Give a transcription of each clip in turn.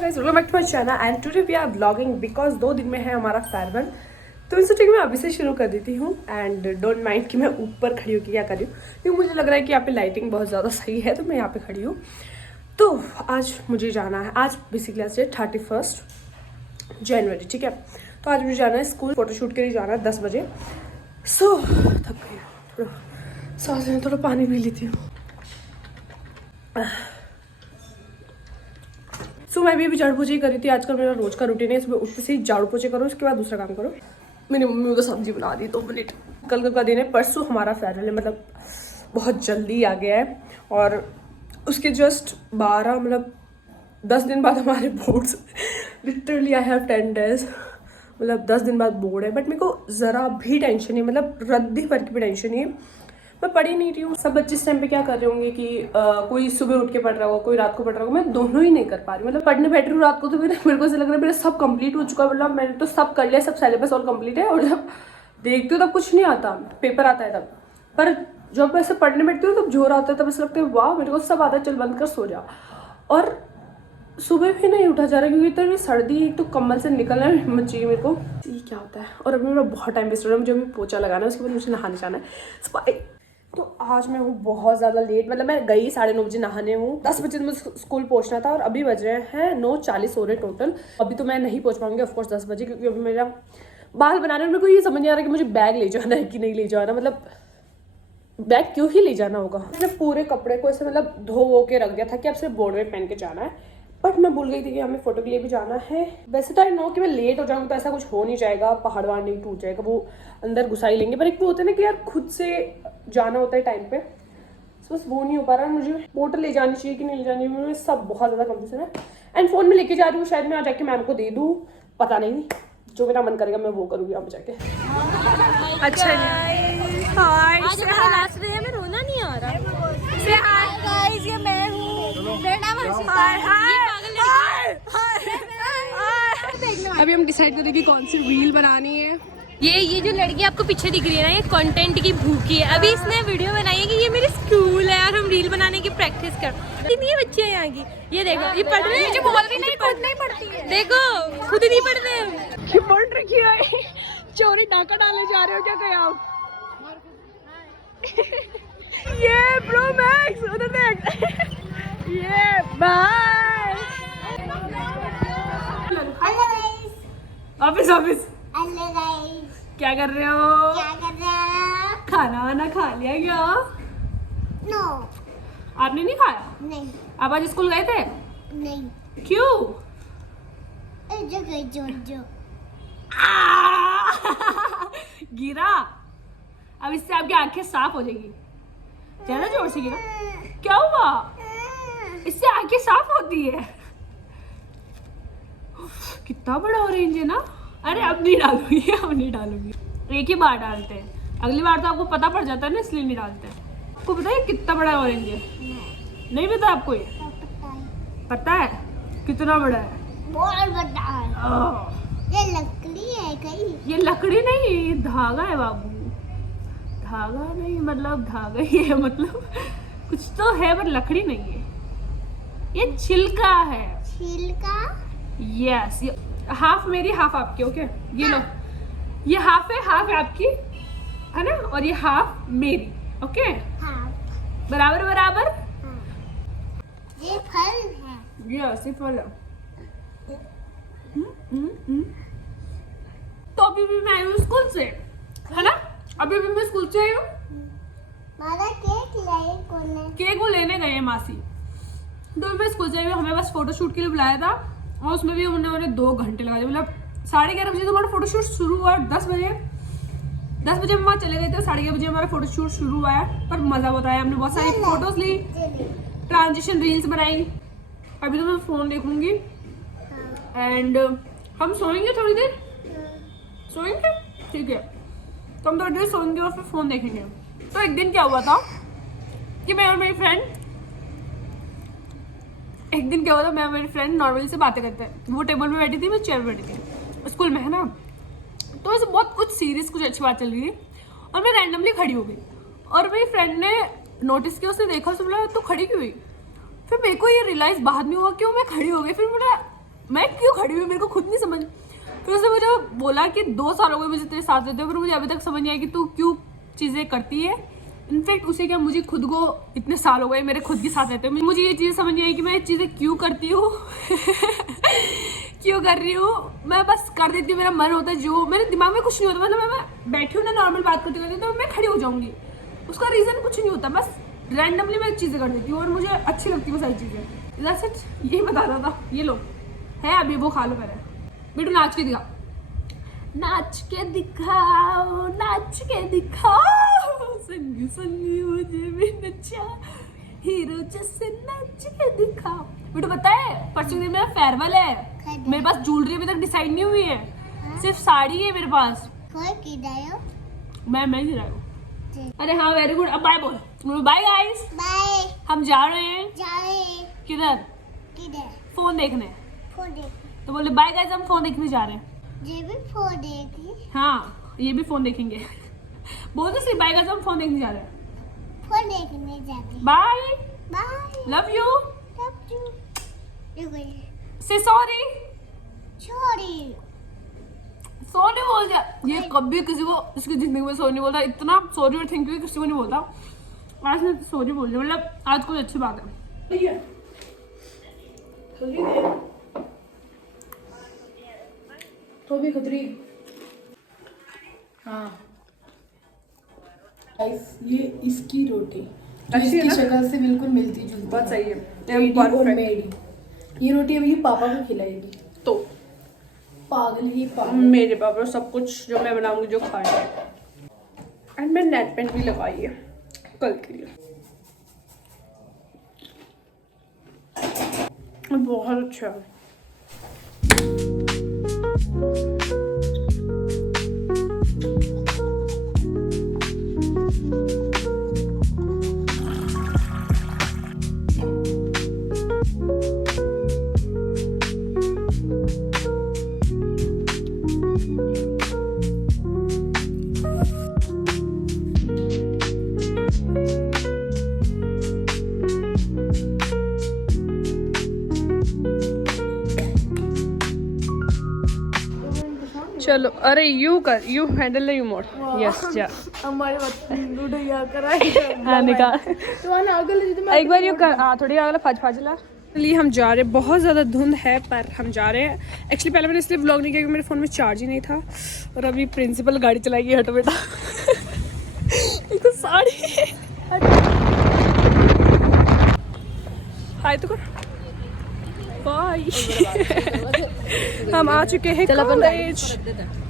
guys, welcome back to my channel and today we are vlogging because 2 दिन में है हमारा फेयरवेल। तो मैं सोचा कि मैं अभी से शुरू कर देती हूँ एंड डोंट माइंड कि मैं ऊपर खड़ी हूँ कि क्या कर रही हूँ, क्योंकि मुझे लग रहा है कि यहाँ पे लाइटिंग बहुत ज़्यादा सही है तो मैं यहाँ पे खड़ी हूँ। तो आज मुझे जाना है, आज बेसिकली आज 31 जनवरी, ठीक है। तो आज मुझे जाना है स्कूल, फोटोशूट के लिए जाना है 10 बजे। सो थक गई हूँ, थोड़ा सांस लेने, थोड़ा पानी पी लेती हूँ। सो मैं भी अभी झाड़ू पोछे ही कर रही थी। आजकल मेरा रोज का रूटीन है, सुबह उठते से ही झाड़ू पोछे करो, उसके बाद दूसरा काम करो। मेरी मम्मी को सब्जी बना दी 2 मिनट। कल का दिन है, परसों हमारा फेयरवेल है, मतलब बहुत जल्दी आ गया है। और उसके जस्ट 10 दिन बाद हमारे boards. Literally I have 10 days, मतलब 10 दिन बाद बोर्ड है। बट मेरे को ज़रा भी टेंशन नहीं, मतलब रद्दी भर की भी टेंशन नहीं है। मैं पढ़ ही नहीं रही हूँ। सब बच्चे इस टाइम पे क्या कर रहे होंगे कि कोई सुबह उठ के पढ़ रहा होगा, कोई रात को पढ़ रहा होगा। मैं दोनों ही नहीं कर पा रही, मतलब पढ़ने बैठ रही हूँ रात को तो मेरे को ऐसा लग रहा है मेरा सब कंप्लीट हो चुका है, मतलब मैंने तो सब कर लिया, सब सिलेबस ऑल कंप्लीट है। और जब देखती हूँ तब कुछ नहीं आता, पेपर आता है तब। पर जब ऐसे पढ़ने बैठती हूँ तब जोर आता है, तब ऐसा लगता है वाह मेरे को सब आता है, चल बंद कर सो जा। और सुबह भी नहीं उठा जा रहा क्योंकि इतनी सर्दी, एक तो कम्बल से निकलना है हिम्मत चाहिए मेरे को। ये क्या होता है। और अभी मेरा बहुत टाइम वेस्ट हो रहा है, मुझे अभी पोछा लगाना है, उसके बाद मुझे नहाने जाना है। तो आज मैं हूँ बहुत ज़्यादा लेट, मतलब मैं गई 9:30 बजे नहाने हूँ। 10 बजे मुझे स्कूल पहुँचना था और अभी बज रहे हैं 9:40 हो रहे टोटल। अभी तो मैं नहीं पहुँच पाऊँगी ऑफकोर्स 10 बजे, क्योंकि अभी मेरा बाल बनाने में मेरे को ये समझ नहीं आ रहा कि मुझे बैग ले जाना है कि नहीं ले जाना, मतलब बैग क्यों ही ले जाना होगा। मैंने पूरे कपड़े को ऐसे मतलब धो वो के रख दिया था कि अब सिर्फ बोर्ड में पहन के जाना है। बट मैं भूल गई थी कि हमें फोटो के लिए भी जाना है। वैसे तो आई नो कि मैं लेट हो जाऊंगी तो ऐसा कुछ हो नहीं जाएगा, पहाड़ वहाड़ नहीं टूट जाएगा, वो अंदर घुसा ही लेंगे। पर एक वो होता है ना कि यार खुद से जाना होता है टाइम पे, बस वो नहीं हो पा रहा है। मुझे बोतल ले जानी चाहिए कि नहीं ले जानी चाहिए, मुझे सब बहुत ज़्यादा कंफ्यूजन है। एंड फ़ोन में लेके जा रही हूँ, शायद मैं आ जाके मैम को दे दूँ, पता नहीं। जो मेरा मन करेगा मैं वो करूँगी यहाँ पे जाके। अच्छा लास्ट डे है, मैं रोना नहीं आ रहा। गाइस ये मैं हूँ, मेरा नाम अभी हम डिसाइड करें कि कौन सी रील बनानी है। ये जो लड़की आपको पीछे दिख रही है ना, ये कंटेंट की भूखी है। अभी इसने वीडियो बनाई है कि ये मेरे स्कूल है और हम रील बनाने की प्रैक्टिस कर। कितनी बच्चे हैं यहाँ की, ये देखो, ये पढ़ रहे हैं, मुझे बोल भी नहीं, खुद नहीं पढ़ती है, देखो खुद नहीं पढ़ रहे। पढ़ रखी है, चोरी डाका डालने जा रहे हो क्या कहीं आप? ये प्रो मैक्स उधर देख। ये बाय ऑफिस ऑफिस। क्या कर रहे हो? खाना वाना खा लिया क्या? नो आपने नहीं खाया? नहीं आप आज स्कूल गए थे? नहीं, क्यों? जो गिरा। अब इससे आपकी आंखें साफ हो जाएगी। ज्यादा जोर से गिरा, क्या हुआ? इससे आंखें साफ होती है। कितना बड़ा ऑरेंज है ना। अरे अब नहीं डालूंगी, अब नहीं डालूंगी, एक ही बार डालते हैं, अगली बार तो आपको पता पड़ जाता है ना, इसलिए नहीं डालते हैं। आपको पता है कितना बड़ा ऑरेंज है? नहीं पता आपको? ये पता है कितना बड़ा है? बहुत बड़ा है। ये लकड़ी है कहीं? ये लकड़ी नहीं, ये धागा है बाबू। धागा नहीं, मतलब धागा ही है, मतलब कुछ तो है पर लकड़ी नहीं है। ये छिलका है। छिलका? यस, ये हाफ मेरी हाफ आपकी। ओके ये लो, ये हाफ है आपकी, है ना, और ये हाफ मेरी। ओके हाँ। बराबर बराबर। हाँ। ये फल है। यस ये फल है। तो अभी भी मैं आई हूँ स्कूल से, है ना, अभी भी मैं स्कूल से आई हूँ। मारा केक लाए कोने? केक वो लेने गए हैं मासी। तो मैं स्कूल से आई हूँ, हमें बस फोटोशूट के लिए बुलाया था और उसमें भी उन्होंने 2 घंटे लगा दिए। मतलब 11:30 बजे तो हमारा फोटोशूट शुरू हुआ, 10 बजे हम वहाँ चले गए थे, 11:30 बजे हमारा फोटोशूट शुरू हुआ है। पर मज़ा बहुत आया, हमने बहुत सारी फोटोज ली, ट्रांजिशन रील्स बनाई। अभी तो मैं फ़ोन देखूंगी एंड हम सोएंगे थोड़ी देर, सोएंगे, ठीक है। तो हम थोड़ी देर सोएंगे और फिर फ़ोन देखेंगे। तो एक दिन क्या हुआ था कि मैं और मेरी फ्रेंड नॉर्मली से बातें करते हैं। वो टेबल पे बैठी थी, मैं चेयर पे बैठी थी, स्कूल में है ना। तो ऐसे बहुत कुछ सीरियस, कुछ अच्छी बात चल रही थी और मैं रैंडमली खड़ी हो गई और मेरी फ्रेंड ने नोटिस किया, उसने देखा, उसने बोला तो खड़ी क्यों हुई? फिर मेरे को ये रियलाइज बाद में हुआ क्यों मैं खड़ी हो गई। फिर बोला मैं क्यों खड़ी हुई, मेरे को खुद नहीं समझ। फिर उसने मुझे बोला कि 2 साल हो गए मुझे तेरे साथ रहते हो, फिर मुझे अभी तक समझ नहीं आया कि तू क्यों चीज़ें करती है। इनफैक्ट उसे क्या, मुझे खुद को इतने साल हो गए मेरे खुद के साथ रहते हुए, मुझे ये चीज़ समझ नहीं आई कि मैं ये चीज़ें क्यों करती हूँ क्यों कर रही हूँ। मैं बस कर देती हूँ, मेरा मन होता है, जो मेरे दिमाग में कुछ नहीं होता। मतलब मैं बैठी हूँ ना नॉर्मल बात करते करते तो मैं खड़ी हो जाऊँगी, उसका रीज़न कुछ नहीं होता, बस रैंडमली मैं चीज़ें कर देती हूँ और मुझे अच्छी लगती है वो सारी चीज़ें। दैट्स इट, यही बता रहा था। ये लो है अभी, वो खा लो पहले। बेटू नाच के दिखा, नाच के दिखाओ, नाच के दिखाओ, संगी संगी मुझे भी नचा, हीरो जैसे नाच के दिखाओ। बेटू पता है परसों दिन मेरा फेयरवेल है, मेरे पास ज्वेलरी अभी तक डिसाइड नहीं हुई है, सिर्फ साड़ी है मेरे पास। मैं गिराई हूँ। अरे हाँ वेरी गुड, अब बाय बोल। Bye guys, bye. हम जा रहे हैं किधर? किधर? फोन देखने। फोन देख। तो बोले बाय गाइस, हम फोन देखने जा रहे हैं। ये भी फोन देखी। हाँ ये भी फोन देखेंगे बोल तो सही, बाय गाइस, हम फोन देखने जा रहे हैं। फोन देखने जाते। Bye, bye. Love you, love you. Say sorry, sorry. Sorry बोल दिया। ये कभी किसी को इसकी जिंदगी में सॉरी नहीं बोलता, इतना सॉरी और थैंक यू किसी को नहीं बोलता। आज मैं सॉरी बोल दिया, मतलब आज कोई अच्छी बात है। तो भी खतरी। हाँ गाइस, ये इसकी रोटी अच्छी है इसकी ना? शक्ल से बिल्कुल मिलती जुलती बहुत सही है, टेढ़ी और परफेक्ट। मेढ़ी। ये रोटी अभी पापा को खिलाएगी। तो पागल ही पागल। मेरे पापा सब कुछ जो मैं बनाऊंगी जो खाएंगे। एंड मैं नेट पेंट भी लगाई है कल के लिए, बहुत अच्छा है। चलो, अरे यू कर, you handle you mode. Yes जा हमारे लूडो यार कराए। हाँ निकाल, तुम्हारा आगल एक बार यू कर। हाँ थोड़ी अगला फाजला लिए हम जा रहे हैं। बहुत ज़्यादा धुंध है पर हम जा रहे हैं। एक्चुअली पहले मैंने इसलिए व्लॉग नहीं किया क्योंकि मेरे फ़ोन में चार्ज ही नहीं था, और अभी प्रिंसिपल गाड़ी चलाएगी। हटो बेटा एक तो साड़ी हाय तो कर बाय हम आ चुके हैं कॉलेज।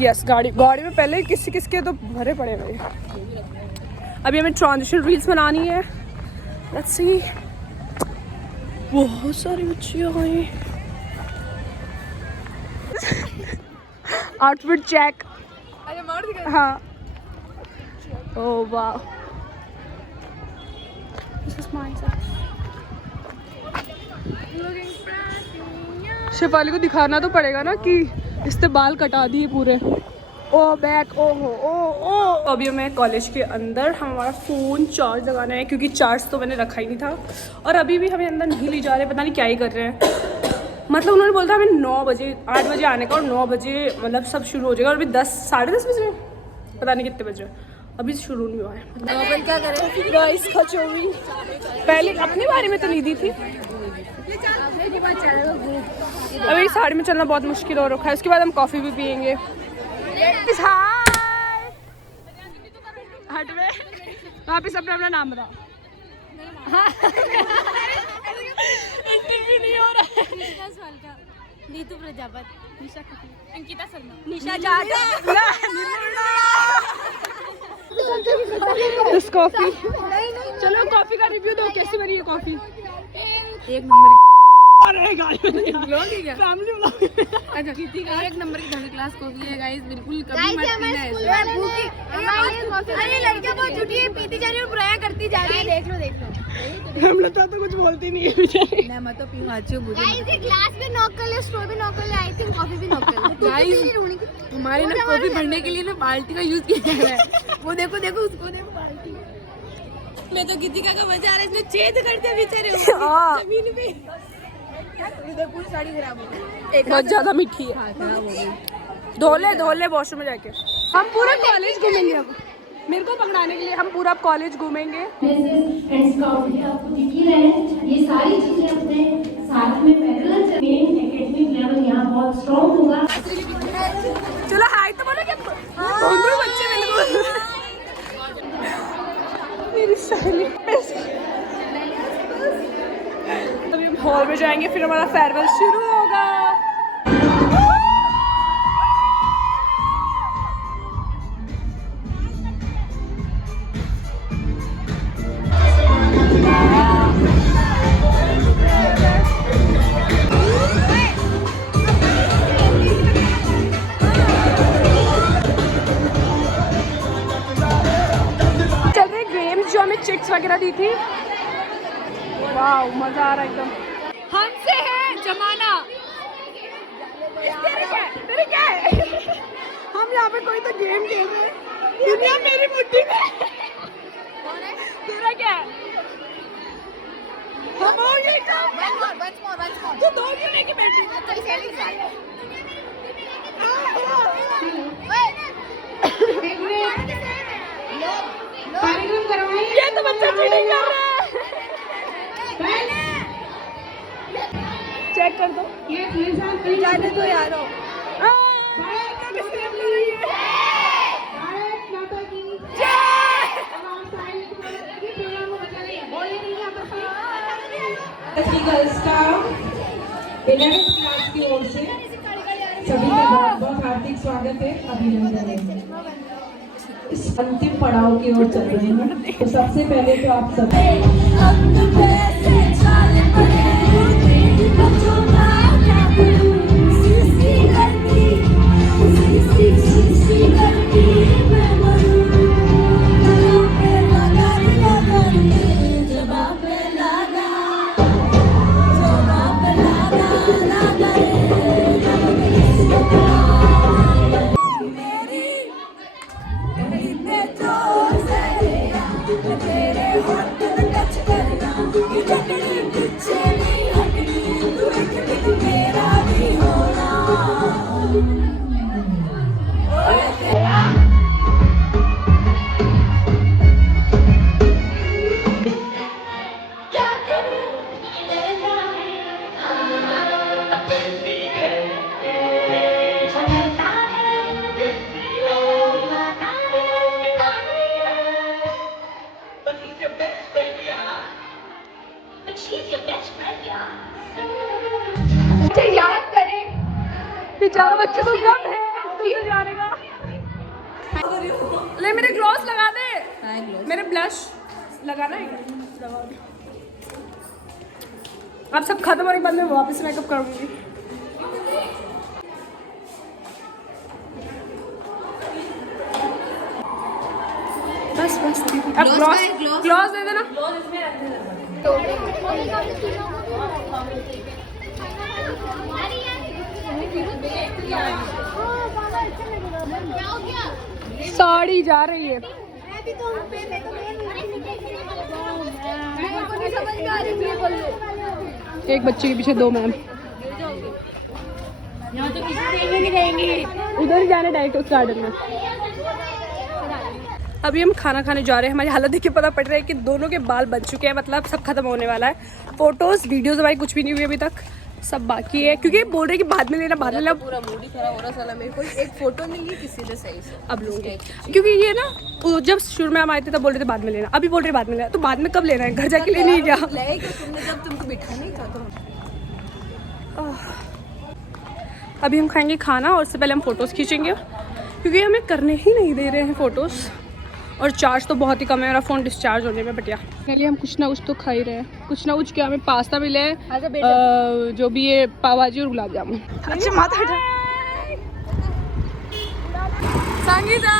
यस गाड़ी में पहले किसके तो भरे पड़े हैं। अभी हमें ट्रांजिशन रील्स बनानी है। लेट्स सी, बहुत सारे बच्चे आ गए। Outfit check. हाँ ओह वाह, दिस इज माय शेफाली को दिखाना तो पड़ेगा ना कि इसने बाल कटा दिए पूरे। ओ बैक, ओ हो ओ। अभी हमें कॉलेज के अंदर हमारा फ़ोन चार्ज लगाना है क्योंकि चार्ज तो मैंने रखा ही नहीं था, और अभी भी हमें अंदर नहीं ले जा रहे, पता नहीं क्या ही कर रहे हैं। मतलब उन्होंने बोला था हमें 9 बजे 8 बजे आने का, और 9 बजे मतलब सब शुरू हो जाएगा, और अभी 10 साढ़े 10 बजे पता नहीं कितने बजे, अभी शुरू नहीं हुआ है। क्या करें गाइस, कचौड़ी पहले अपने बारे में तो नहीं दी थी। अभी साड़ी में चलना बहुत मुश्किल हो रखा है। उसके बाद हम कॉफ़ी भी पियेंगे। हट में वापिस अपना नाम बता। इंटरव्यू नहीं हो रहा है। नीतू प्रजापति, निशा खत्री, अंकिता शर्मा, निशा दिस कॉफी। चलो कॉफी का रिव्यू दो, कैसी बनी है कॉफी? एक नंबर अरे फैमिली व्लॉग। अच्छा एक नंबर की थर्ड क्लास कॉफी है गाइस, बिल्कुल कभी मत पीना है। अरे लड़कियां बहुत झूठी है, पीती जा रही है और बुराइयां करती जा रही है। देख लो हम लगता तो कुछ बोलती नहीं है बेचारी। मैं मत तो पीऊं अच्छी बुरी। गाइस ये ग्लास भी नॉक कर ले, स्ट्रॉ भी नॉक कर ले, आई थिंक कॉफी भी नॉक कर ले। गाइस हमारे ना कॉफी भरने के लिए ना बाल्टी का यूज किया जा रहा है। वो देखो उसको देखो बाल्टी। मैं तो गीतिका का मजा आ रहा है, इसमें छेद करते बेचारे जमीन पे। पूरी साड़ी खराब हो गई। बहुत ज्यादा मीठी है। धोले वॉशरूम में जाके। हम पूरा कॉलेज घूमेंगे अब, मेरे को पकड़ाने के लिए हम पूरा कॉलेज घूमेंगे। एंड स्काउट भी आपको दिख ही रहे हैं। ये सारी चीजें अपने साथ में पैरेलल चलेंगे। एकेडमिक लेवल यहाँ बहुत स्ट्रॉन्ग होगा। चलो हाय तो बोलो क्या दोनों बच्चे बिल्कुल मेरी सहेली। अभी हॉल में जाएंगे, फिर हमारा फेयरवेल शुरू होगा। चल रहे गेम्स जो हमें चिट्स वगैरह दी थी। वाह मजा आ रहा है एकदम। हमसे है जमाना। तेरे क्या है? हम यहाँ पे कोई तो गेम खेल रहे हैं। दुनिया मेरी मुट्ठी में। तेरा क्या है? हम हो ये काम। तू दो जने की बेटी। ये तो बच्चा चीटिंग कर रहा है। चेक कर दो। जाने दो यारो। क्लास की ओर से सभी का बहुत बहुत हार्दिक स्वागत है, अभिनंदन है। इस अंतिम पड़ाव की ओर चल रहे हैं, तो सबसे पहले तो आप सब बेचारा बच्चे को गम है जाने का। ले मेरे ग्लॉस लगा दे। मेरे ब्लश लगाना है। अब सब खत्म होने के बाद मैं वापस मेकअप करूंगी। बस अब ग्लॉस दे देना। साड़ी जा रही है। एक बच्चे के पीछे दो मैम। उधर ही जाने डायरेक्ट उस गार्डन में। अभी हम खाना खाने जा रहे हैं। हमारी हालत देखिए पता पड़ रहा है कि दोनों के बाल बन चुके हैं, मतलब सब खत्म होने वाला है। फोटोज वीडियोस हमारी कुछ भी नहीं हुई अभी तक, सब बाकी है क्योंकि बोल रहे कि बाद में लेना बाद में लेना। पूरा मूड ही खराब हो रहा साला। मेरे को एक फोटो नहीं ली किसी ने सही से। अब लूंगे क्योंकि ये ना जब शुरू में हम आए थे तब बोल रहे थे बाद में लेना, अभी बोल रहे बाद में लेना। तो बाद में कब लेना है? घर जाके लेने ही क्या? तुमने जब तुमको बिठा नहीं था तो। अभी हम खाएंगे खाना और उससे पहले हम फोटोज़ खींचेंगे क्योंकि हमें करने ही नहीं दे रहे हैं फोटोज़। और चार्ज तो बहुत ही कम है मेरा फ़ोन डिस्चार्ज होने में। बटिया चलिए हम कुछ ना कुछ तो खा ही रहे हैं। कुछ ना कुछ क्या, हमें पास्ता मिले है, जो भी ये पाव भाजी और गुलाब जामुन। अच्छा माता संगीता